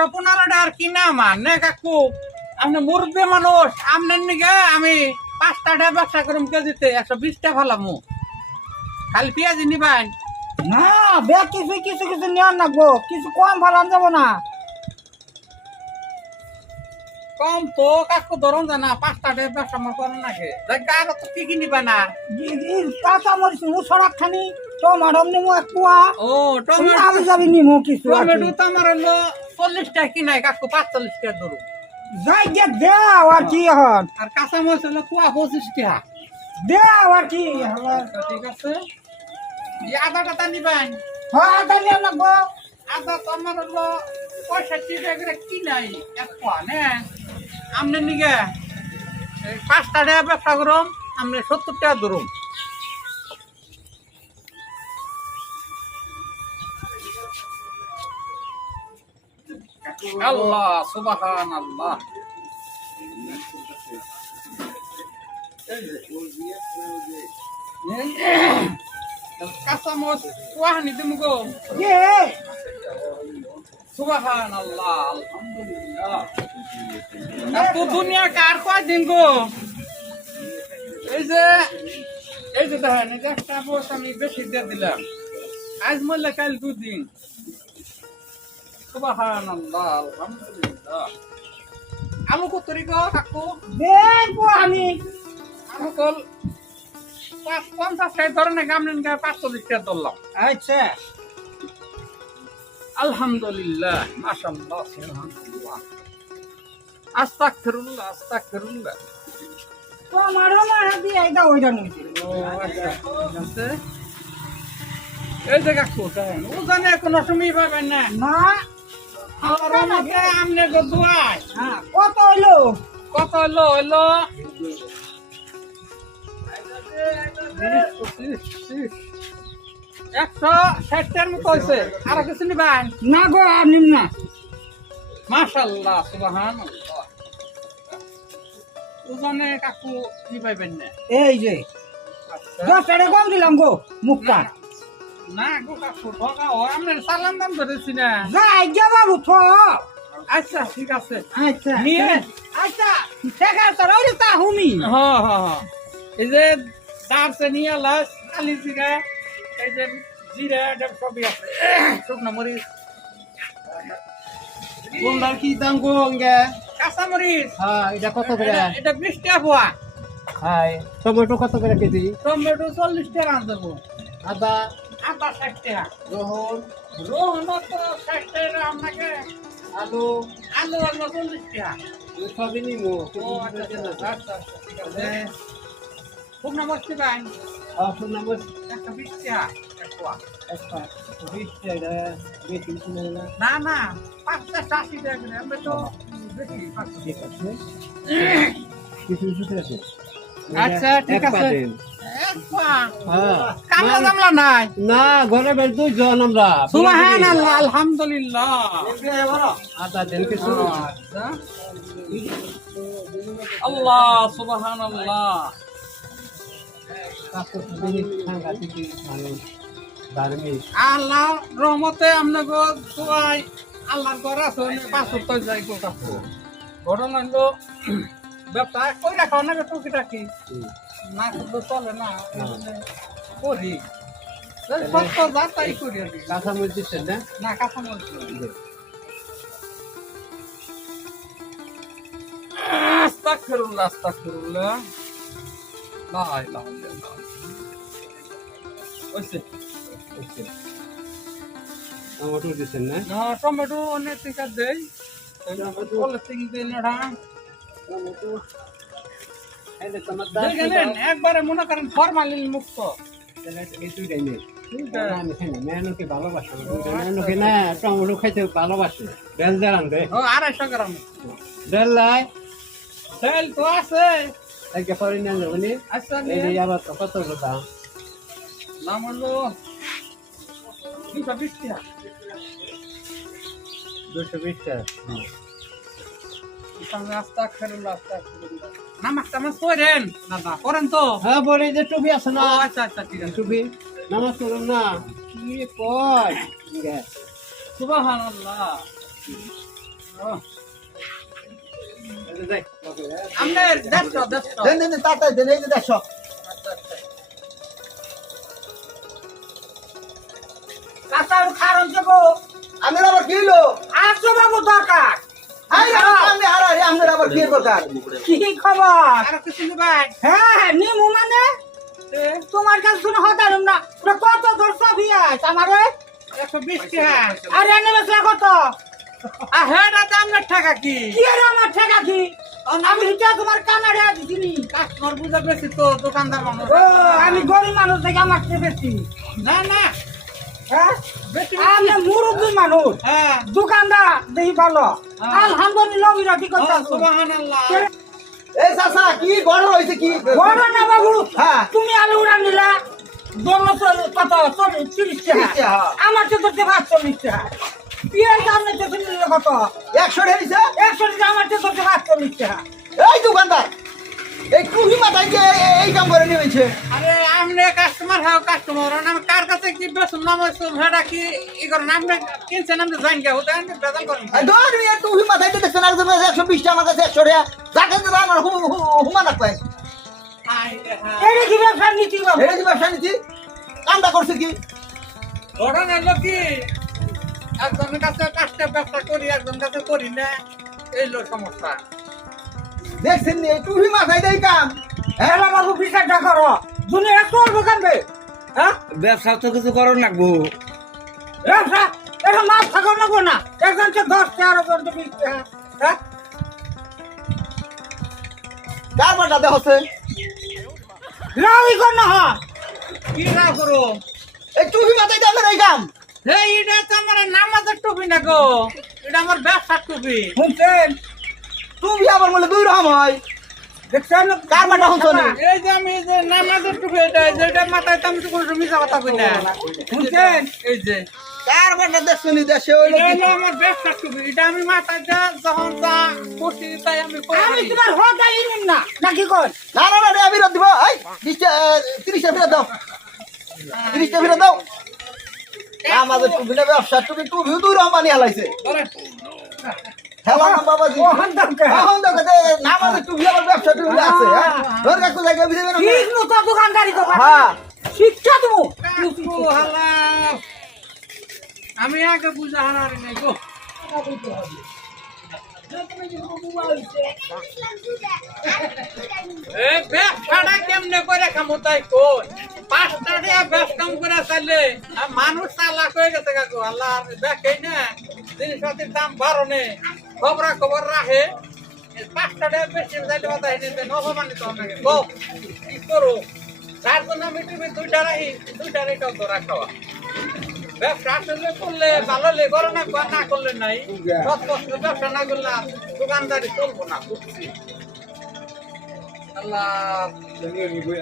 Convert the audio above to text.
10-15 টাকার কিনা আমার নে কাকু আপনি মুরব্বী মানুষ আপনার নিকে আমি 5 টাকা ব্যবসা করুম কেজিতে 120 টাকা ফেলামু খালি পেঁয়াজি নিবেন না বে কিছু কিছু কিছু নেওয়ার নাকবো কিছু কম ভাড়া যাবো না। কম তো কাকু ধরুন জানা 5 টাকা ব্যবসা আমার করেন নাকি আর তো কি কি নিবেন আর কাঁচা মরিচ নিমু সড়ক খানি টমাটো নিমু এক পোয়া ও টমেটো আমি যাবি নিমু কিছু টমেটো তো আমার হলো 40 টাকা কিনাই কাকু 45 টাকা ধরুন যাই গে দেও আর কি হন আর কাঁচা মরিচ হলো কুয়া 25 টাকা দেও আর কি হলো ঠিক আছে আদা টাকা নিবেন হ্যাঁ আদা নিয়ে নাকবো আদা তো আমার হলো 65 টাকা করে কিনাই এক পোয়া নে আপনি নিগে 5 টাকা ব্যবসা করুন আপনি 70 টাকা ধরুন আল্লাহ সুবহানাল্লাহ কাঁচা মরিচ কুয়াহানি তুমি গো কে সুবহানাল্লাহ আলহামদুলিল্লাহ এত দুনিয়া কার কয়দিন গো এই যে দেখেন এই যে একটা বস আমি বেশি দিয়ে দিলাম আজ মরলে কাল 2 দিন সুবহানাল্লাহ আলহামদুলিল্লাহ আলু কত গো কাকু বে পোয়ানি আলু কল 50 টাকা ধরনের গামলেন 45 টাকা ধরলাম আচ্ছা আলহামদুলিল্লাহ মাশাআল্লাহ সুবহানাল্লাহ আস্তাগফিরুল্লাহ আস্তাগফিরুল্লাহ টমাটো মারা দিয়ে এটা ওইটা নিয়েছি ও আচ্ছা ঠিক আছে এই যে কাকু দেখেন ওজনে কোনো সময় পাবেন না না আমার মতে আমনে গো দুয়াই হ্যাঁ কত হইলো কত হলো 160 মতো হয়েছে আর কিছু নিবেন না গো আর নিম না মাশাআল্লাহ সুবহানাল্লাহ ওজনে কাকু নিবাইবেন না এই যে আচ্ছা 10 টাকা কম দিলাম গো মুখটা না গো কাকু ঠকা ও আমরা সালাম দাম ধরেছি না যাই গে বাবু থ আচ্ছা ঠিক আছে আচ্ছা নিয়ে আচ্ছা টাকা তো রইলো তা হুমি হ্যাঁ এই যে দারচিনি এলাচ কালি জিরা এই যে জিরা এটা সবই আছে শুকনো মরিচ কোনটার কি দাম গো অঙ্গে কাঁচা মরিচ হ্যাঁ এটা কত করে এটা 20 টাকা পোয়া হাই টমেটো কত করে কেজি টমেটো 40 টাকা আন দেবো আদা আদা 60 টাকা রোহন রোহন তো 60 টাকা আপনাকে আলু আলু হলো 40 টাকা সবই নিমু ও আচ্ছা আচ্ছা ঠিক আছে শুকনো মরিচ দিবেন শুনলাম বল একটা 20 টাকা এক পোয়া একটা 20 টাকা বেশি শুনে না না না 580 টাকা করে আমরা তো বেশি ঠিক আছে কিছু কিছু আছে আচ্ছা ঠিক আছে হ্যাঁ কামলা কামলা নাই না ঘরে বের দুইজন আমরা সুবহানাল্লাহ আলহামদুলিল্লাহ আদা দেন কিছু আচ্ছা আল্লাহ সুবহানাল্লাহ কাপড় দিন সাঙ্গা থেকে মানে দারমি আল্লাহ রহমতে আপনাকে সবাই আল্লাহর ঘর আছে পাঁচশো তো যাই গো কাকু ঘটনা হলো ব্যবসা কই রাখো না টুকিটাকি না করলে চলে না করি সত্য যা তাই করি আর কি কাঁচা মরিচ দিচ্ছেন না না কাঁচা মরিচ আস্তাগফিরুল্লাহ আস্তাগফিরুল্লাহ লা ইলাহা ইল্লাল্লাহ ওইছে টমেটো দিচ্ছেন না না টমেটো অনেক টিকা দেই বলে তিন দিন না টমেটো এই যে দেখেন একবারে মনে করেন ফরমালিন মুক্ত এই দুইটাই নেই আমি খাই না মেনুকে ভালোবাসে মেনুকে না টমেটো খাইতে ভালোবাসে বেল জানান দে ও 250 গ্রাম বেল লাই তেল তো আছে একটা পরে নিয়ে যাবো নি আচ্ছা এই যে আবার তো কত দাম নাম হলো 220 টাকা 220 টাকা ইসলামে আস্তাগফিরুল্লাহ আস্তাগফিরুল্লাহ নামাজ টামাজ পড়েন না না পড়েন তো হ্যাঁ বলে যে টুপি আছে না ও আচ্ছা আচ্ছা ঠিক আছে টুপি নামাজ পড়ুন না কি কয় সুবহানাল্লাহ আমরা দেখছো দেন দেন তাড়াতাড়ি দেন, এই যে 150। কাঁচার কারণ যাবো আপনার আবার কি হলো? আসো বাবু দরকার আমি হারারি, আপনার আবার কি দরকার? কি খবর আর কিছু ভাই হ্যাঁ নিমু মানে তোমার কাছে শুনে হতাম না ওরা কত তোর সবই আছে আমারে 120 টাকা আর এনে বেসলা কত আর হেডা দাম না টাকা কি কি আর আমার ঠেকা কি আমি হিটা তোমার কানারে দিছিনি কাস্টমার বুঝা বেশি তো দোকানদার মানুষ ও আমি গরিব মানুষ থেকে আমার চেয়ে বেশি না না হ্যাঁ বেশি আমি মুরব্বী মানুষ হ্যাঁ দোকানদার দেখি ভালো আলহামদুলিল্লাহ বিরতি করতে সুবহানাল্লাহ এই চাচা কি গড় হয়েছে কি? বড় না বাবু হ্যাঁ। তুমি আলু উড়া নিলা দোনো কত 30 টাকা টাকা। আমার তো তো 45 টাকা পিয়াজ আপনি তো নিলে কত 100 ঢেলিছে? 100 টাকা আমার তো 45 টাকা এই দোকানদার, এই কুহি মাথায় যে এই কাম করে নিয়েছে। আরে আমনে কাস্টমার হাও কাস্টমার আমি কার কাছে কি বেসুন নাম হইছো হেডা কি ই করেন আপনি কিনছেন আমি জান গে ওটা আমি বেজাল করেন ধর এই কুহি মাথায় দেখছেন আর 120 টাকা, আমার কাছে 100 টাকা। যাকে দেবো আমার হুমা না পায়। আই রে হ্যাঁ এই কি ব্যবসা নীতি বাবু এটা কি ব্যবসা নিচ্ছি? কামটা করছে কি? ঘটনা হলো কি একজনের কাছে কাজটা ব্যবসা করি একজনের কাছে করি না এই হলো সমস্যা দেখছেন নি, এই কুহি মাথায় দেয় কাম। হ্যাঁ বাবু বিচারটা করো দুনিয়া চলবে কামবে হ্যাঁ ব্যবসা তো কিছু করো নাকবো। ব্যবসা এটা মাছ থাকো না না একজন তো 10 টাকা আর একজন তো 20 টাকা হ্যাঁ কার বাটা দেখছে? লাউই কর না হয় কি না করো এই কুহি মাথায় দেয় এই কাম। এই এটা তো আমার নামাজের টুপি না গো এটা আমার ব্যবসার টুপি শুনছেন তুমি আবার বলে 2 রকম হয়। দেখছেন কার বাটা হচ্ছে না? এই যে আমি যে নামাজের টুপি এটা যেটা মাথায় তো আমি তো কোনো মিছা কথা কই না শুনছেন এই যে কার বাটা দেখছেন নি দেশে হইলো এটা কি? হলো আমার ব্যবসার টুপি এটা আমি মাথায় যা যখন যা করছি তাই আমি করে আমি দিই। তোমার হদাই নিন না নাকি কোন না না না আমি ফেরত দিব। এই 30 টা ফেরত দাও, 30 টা ফেরত দাও। আমাদের টুপি না ব্যবসা টুপি, টুপিও 2 রকম বানিয়ে হালাইছে। ধরেন। হেলা না বাবাজি, ও হান্দাম কে এখন দেখো যে আমাদের টুপি আবার ব্যবসা টুপি আছে। হ্যাঁ ধর কাকু জায়গা বুঝে না? ঠিক মতো দোকানদারি করবা হ্যাঁ শিক্ষা দেবো কাকু হালা আমি আগে বুঝা হারারি নাই গো এ ব্যবসাটা কেমনে করে খামো তাই কই 5 টাকা ব্যবসা করে চাইলে মানুষ চালাক হয়ে গেছে কাকু আল্লাহ দেখেই না জিনিসপাতির দাম বাড়নে খবর রাখে 5 টাকা বেশি যাইতে কথা হেনে নবমানিত হবে গো কি করো যার জন্য আমি তুমি 2টা রাখি 2টা রেটাও তো রাখাওয়া ব্যবসা আসলে করলে ভালো লেগে করো না না করলে নাই 10 বছর ব্যবসা না করলে দোকানদারি চলবো না বুঝছি আল্লাহ